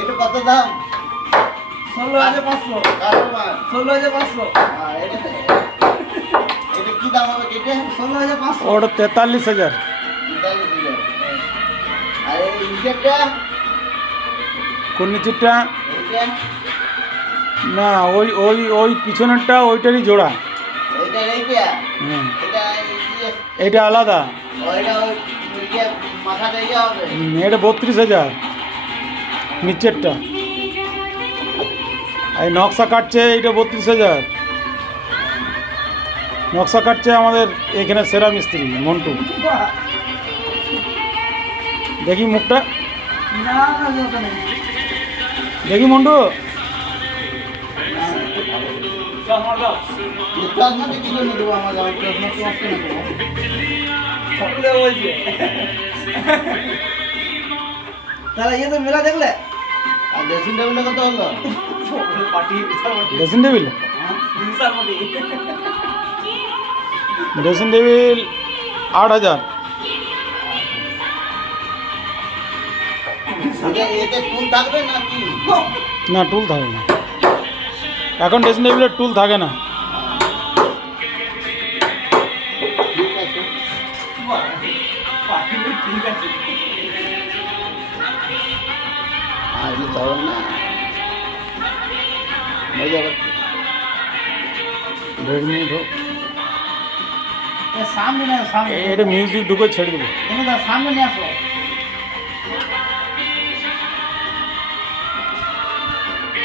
এটা কত দাম? 16,500। কালো মাছ। 16,500। এটা কি দাম হবে কেটে? 16,500। ওটা 43,000। 43,000। আর এই ইঞ্জেকটা? কোন নিচেরটা? এইটা? না, ওই ওই ওই পিছনেরটা ওইটারই জোড়া। এইটা এইটা? হ্যাঁ, এটা এটা আলাদা। ওইটা ওই মাথা দিয়ে হবে? এটা 32,000 নিচেরটা। এই নকশা কাটছে এইটা 32,000। নকশা কাটছে আমাদের এখানে সেরা মিস্ত্রি মন্টু। দেখি মুখটা, না না দরকার নেই। দেখি মন্টু। চশমা দাও। চশমাটা কি করে দেবো আমার? চশমা তো আসছে না তো। সকলে বলছে। তাহলে ইয়ে তো মেলা দেখলে? আর ড্রেসিং টেবিলটা কত হলো? পার্টি বিশাল পার্টি। ড্রেসিং টেবিল, বিশাল পার্টি। Dressing table 8,000। এতে টুল থাকবে না কি? না, টুল থাকে না এখন, ড্রেসিং টেবিলের টুল থাকে না। ঠিক আছে। পার্টি ঠিক আছে। আর দিতে হবে না। হয়ে যাবে। 1.5 মিনিট হোক। সামনে না সামনে। এটা মিউজিক ঢুকে ছেড়ে দেবো। সামনে নিয়ে আসো।